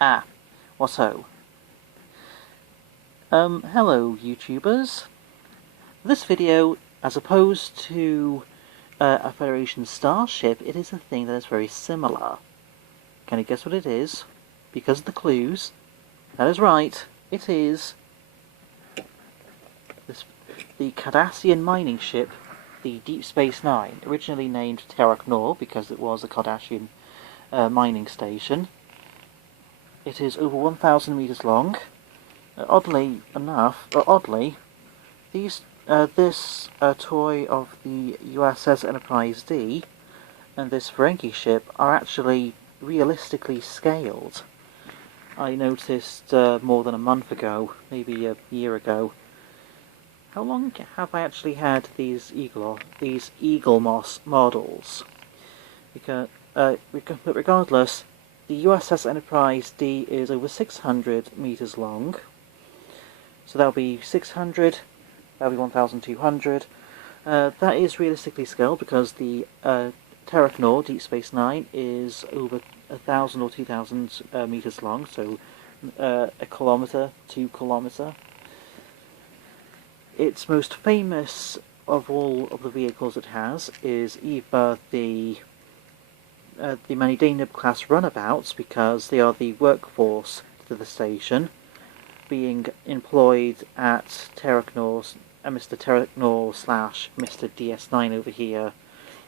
Ah, what so? Hello YouTubers. This video, as opposed to a Federation starship, it is a thing that is very similar. Can you guess what it is? Because of the clues. That is right, it is the Cardassian mining ship, the Deep Space Nine, originally named Terra because it was a Cardassian mining station. It is over 1,000 meters long. Oddly, this toy of the USS Enterprise D and this Ferengi ship are actually realistically scaled. I noticed more than a month ago, maybe a year ago. How long have I actually had these Eagle Moss models? But regardless, the USS Enterprise D is over 600 meters long. So that'll be 600, that'll be 1,200. That is realistically scaled because the Terra Deep Space Nine is over 1,000 or 2,000 meters long, so a kilometer, 2 kilometer. Its most famous of all of the vehicles it has is either the many Danube class runabouts, because they are the workforce to the station, being employed at Mr. Terranor / Mr. DS9 over here,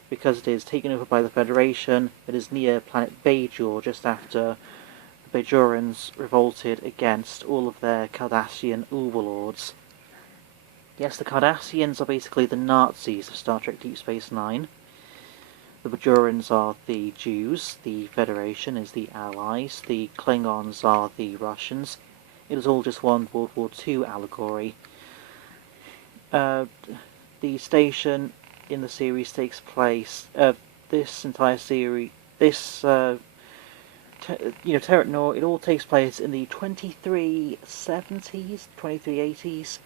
because it is taken over by the Federation. It is near planet Bajor, just after the Bajorans revolted against all of their Cardassian overlords. Yes, the Cardassians are basically the Nazis of Star Trek Deep Space Nine. The Bajorans are the Jews, the Federation is the Allies, the Klingons are the Russians. It is all just one World War II allegory. The station in the series takes place, this entire series, Terranor, it all takes place in the 2370s, 2380s.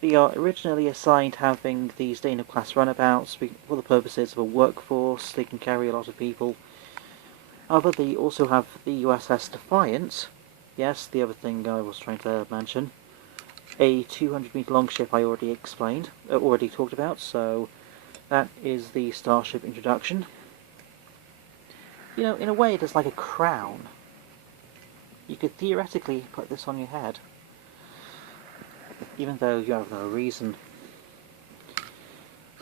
They are originally assigned having these Danube-class runabouts for the purposes of a workforce. They can carry a lot of people. However, they also have the USS Defiant. Yes, the other thing I was trying to mention. A 200-meter long ship I already talked about, so that is the starship introduction. You know, in a way it is like a crown. You could theoretically put this on your head, even though you have no reason.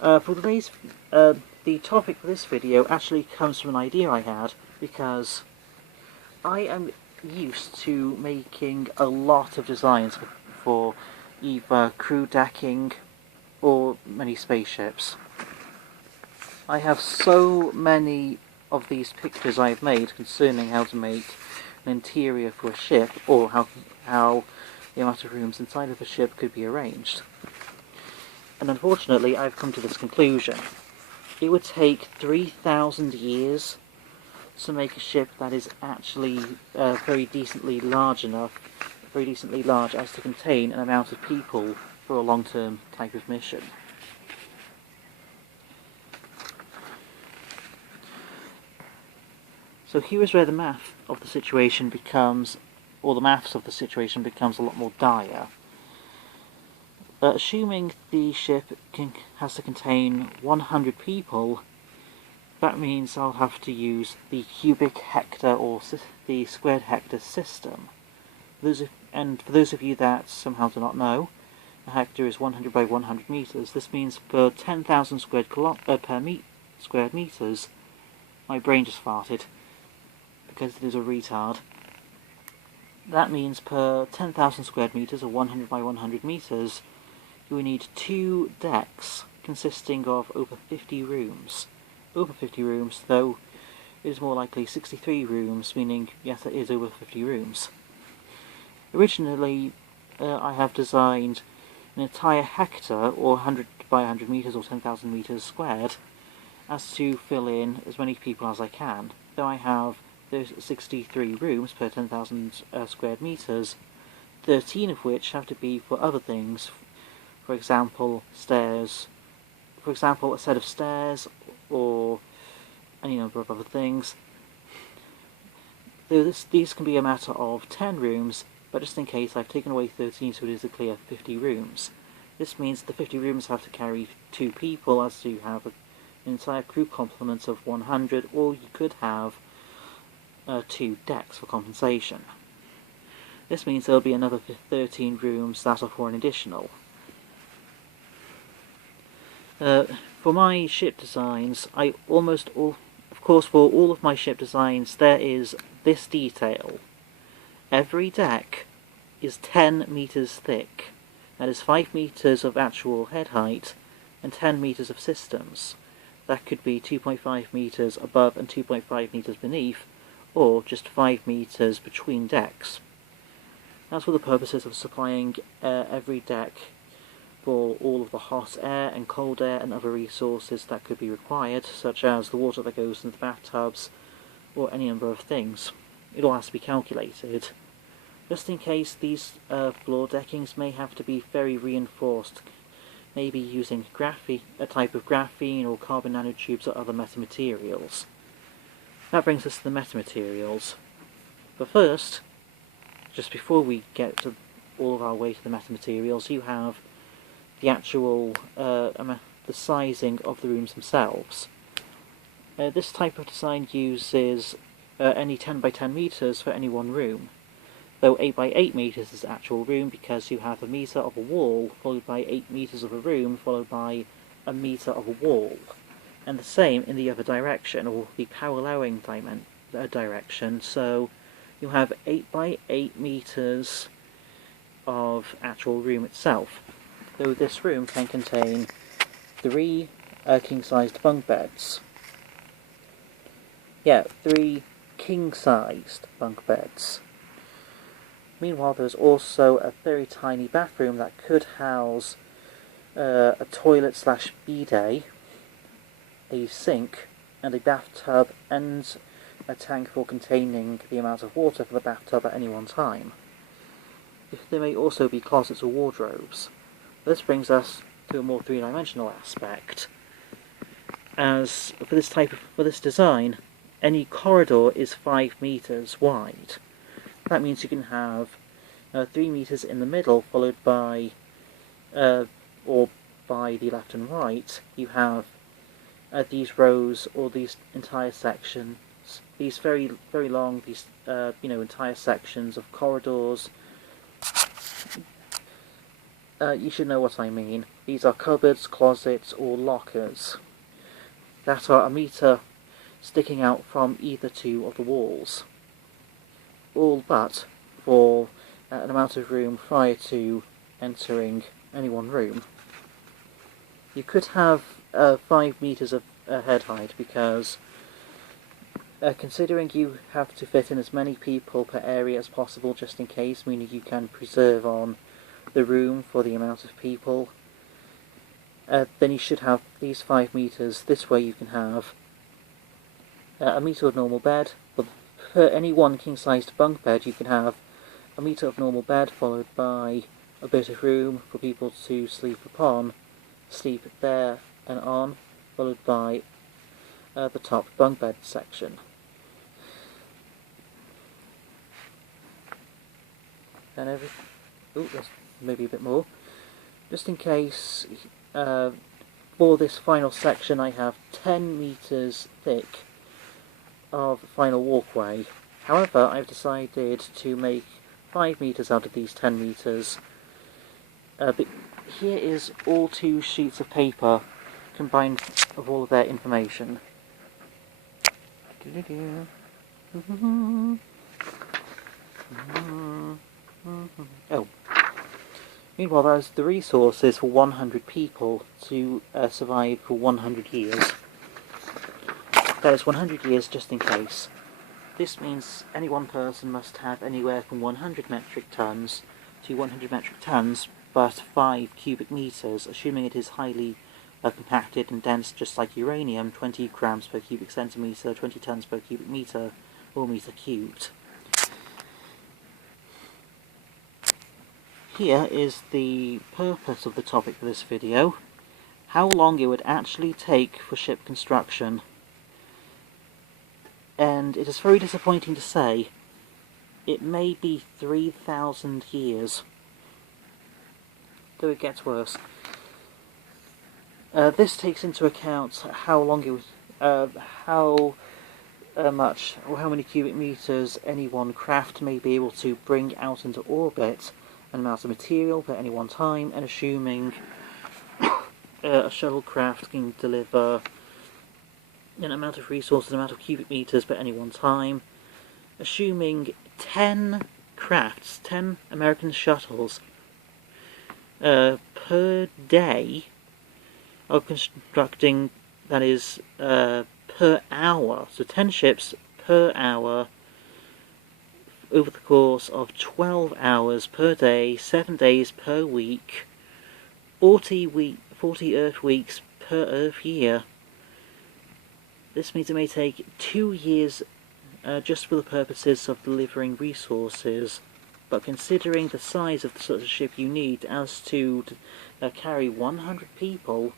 The topic for this video actually comes from an idea I had, because I am used to making a lot of designs for either crew decking or many spaceships. I have so many of these pictures I've made concerning how to make an interior for a ship, or how the amount of rooms inside of a ship could be arranged. And unfortunately, I've come to this conclusion. It would take 3,000 years to make a ship that is actually very decently large as to contain an amount of people for a long-term type of mission. So here is where the maths of the situation becomes a lot more dire. Assuming the ship has to contain 100 people, that means I'll have to use the cubic hectare or the squared hectare system. And for those of you that somehow do not know, a hectare is 100 by 100 meters. This means per 10,000 squared meters, my brain just farted, because it is a retard. That means per 10,000 squared meters, or 100 by 100 meters, you will need 2 decks consisting of over 50 rooms. Over 50 rooms, though it is more likely 63 rooms, meaning, yes, it is over 50 rooms. Originally, I have designed an entire hectare, or 100 by 100 meters, or 10,000 meters squared, as to fill in as many people as I can. Though I have those 63 rooms per 10,000 squared meters, 13 of which have to be for other things. For example, stairs. For example, a set of stairs, or any number of other things. Though these can be a matter of 10 rooms, but just in case I've taken away 13, so it is a clear 50 rooms. This means the 50 rooms have to carry 2 people, as you have an entire crew complement of 100, or you could have 2 decks for compensation. This means there'll be another 13 rooms that are for an additional. For my ship designs, of course for all of my ship designs there is this detail. Every deck is 10 meters thick. That is 5 meters of actual head height and 10 meters of systems. That could be 2.5 meters above and 2.5 meters beneath, or just 5 meters between decks. That's for the purposes of supplying every deck for all of the hot air and cold air and other resources that could be required, such as the water that goes into the bathtubs, or any number of things. It all has to be calculated. Just in case these floor deckings may have to be very reinforced, maybe using a type of graphene or carbon nanotubes or other metamaterials. That brings us to the metamaterials. But first, just before we get to all of our way to the metamaterials, you have the actual the sizing of the rooms themselves. This type of design uses any 10 by 10 meters for any one room, though 8 by 8 meters is the actual room because you have a meter of a wall followed by 8 meters of a room followed by a meter of a wall, and the same in the other direction, or the paralleling direction. So you have 8 by 8 meters of actual room itself, though this room can contain 3 king-sized bunk beds. Yeah, 3 king-sized bunk beds. Meanwhile, there's also a very tiny bathroom that could house a toilet / bidet, a sink, and a bathtub, and a tank for containing the amount of water for the bathtub at any one time. There may also be closets or wardrobes. This brings us to a more three-dimensional aspect. As for this design, any corridor is 5 meters wide. That means you can have 3 meters in the middle, followed by, or by the left and right, you have these rows or these entire sections, these very long, these entire sections of corridors. You should know what I mean. These are cupboards, closets, or lockers that are a meter sticking out from either 2 of the walls, all but for an amount of room prior to entering any one room. You could have 5 meters of head height because considering you have to fit in as many people per area as possible just in case, meaning you can preserve on the room for the amount of people, then you should have these 5 meters. This way you can have a meter of normal bed, but for any one king-sized bunk bed you can have a meter of normal bed followed by a bit of room for people to sleep upon, sleep there and on, followed by the top bunk bed section. And there's maybe a bit more. Just in case, for this final section I have 10 meters thick of final walkway. However, I've decided to make 5 meters out of these 10 meters. But here is all 2 sheets of paper combined of all of their information. Oh. Meanwhile, there's the resources for 100 people to survive for 100 years. That is 100 years just in case. This means any one person must have anywhere from 100 metric tons to 100 metric tons, but 5 cubic meters, assuming it is highly compacted and dense just like uranium, 20 grams per cubic centimeter, 20 tons per cubic meter, or meter cubed. Here is the purpose of the topic for this video: how long it would actually take for ship construction. And it is very disappointing to say, it may be 3,000 years. Though it gets worse. This takes into account how long it was, how much, or how many cubic meters any one craft may be able to bring out into orbit, an amount of material at any one time, and assuming a shuttlecraft can deliver an amount of resources, an amount of cubic meters per any one time, assuming 10 crafts, 10 American shuttles per day of constructing, that is, per hour, so 10 ships per hour over the course of 12 hours per day, 7 days per week, 40 Earth weeks per Earth year. This means it may take 2 years just for the purposes of delivering resources, but considering the size of the sort of ship you need as to carry 100 people,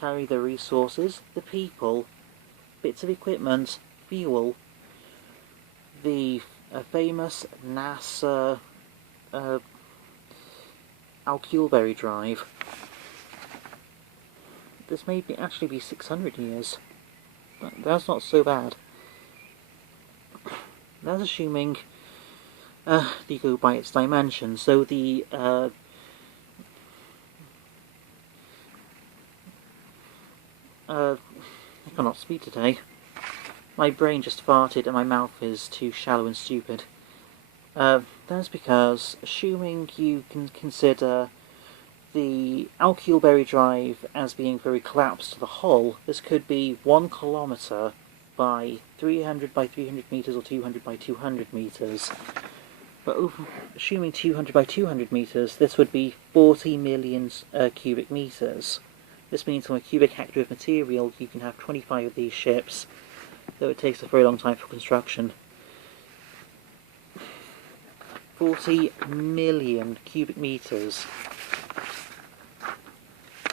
carry the resources, the people, bits of equipment, fuel, the famous NASA Alcubierre drive. This may actually be 600 years. That's not so bad. That's assuming you go by its dimensions. So the I cannot speak today. My brain just farted and my mouth is too shallow and stupid. That's because, assuming you can consider the Alcubierre drive as being very collapsed to the hull, this could be 1 kilometre by 300 by 300 metres or 200 by 200 metres. But assuming 200 by 200 metres, this would be 40 million cubic metres. This means from a cubic hectare of material you can have 25 of these ships, though it takes a very long time for construction. 40 million cubic metres.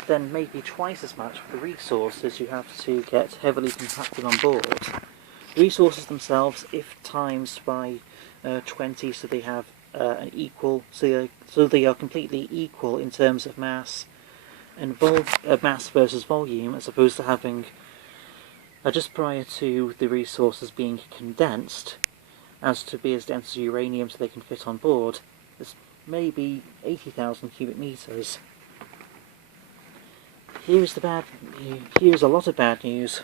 Then maybe twice as much for the resources you have to get heavily compacted on board. The resources themselves, if times by 20, so they have an equal, so they are completely equal in terms of mass and mass versus volume, as opposed to having just prior to the resources being condensed as to be as dense as uranium so they can fit on board. This may be 80,000 cubic metres. Here's a lot of bad news.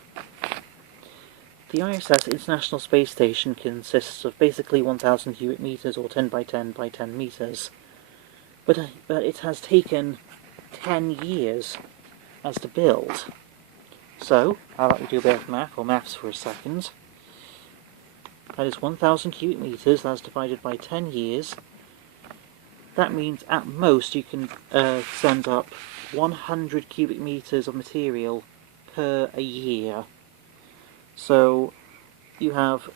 The ISS International Space Station consists of basically 1,000 cubic metres or 10 by 10 by 10 metres. But it has taken 10 years as to build. So, how about we do a bit of math, or maths for a second. That is 1,000 cubic metres, that's divided by 10 years. That means at most you can send up 100 cubic metres of material per a year. So you have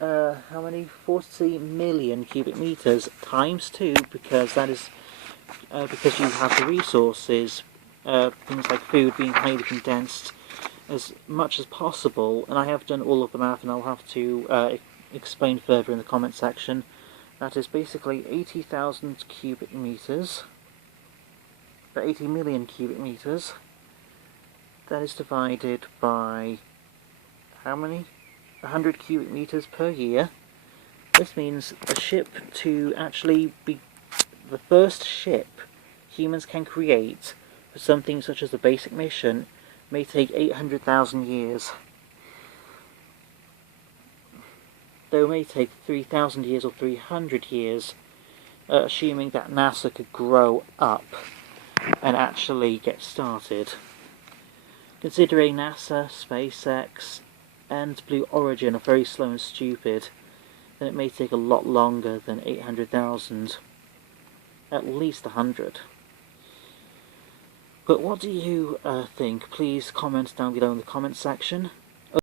how many? 40 million cubic metres times 2, because that is because you have the resources, things like food, being highly condensed as much as possible. And I have done all of the math, and I'll have to explain further in the comment section. That is basically 80,000 cubic metres, 80 million cubic metres. That is divided by how many? 100 cubic metres per year. This means a ship to actually be the first ship humans can create for something such as the basic mission may take 800,000 years. Though it may take 3,000 years or 300 years, assuming that NASA could grow up and actually get started. Considering NASA, SpaceX, and Blue Origin are very slow and stupid, then it may take a lot longer than 800,000. At least 100. But what do you think? Please comment down below in the comment section.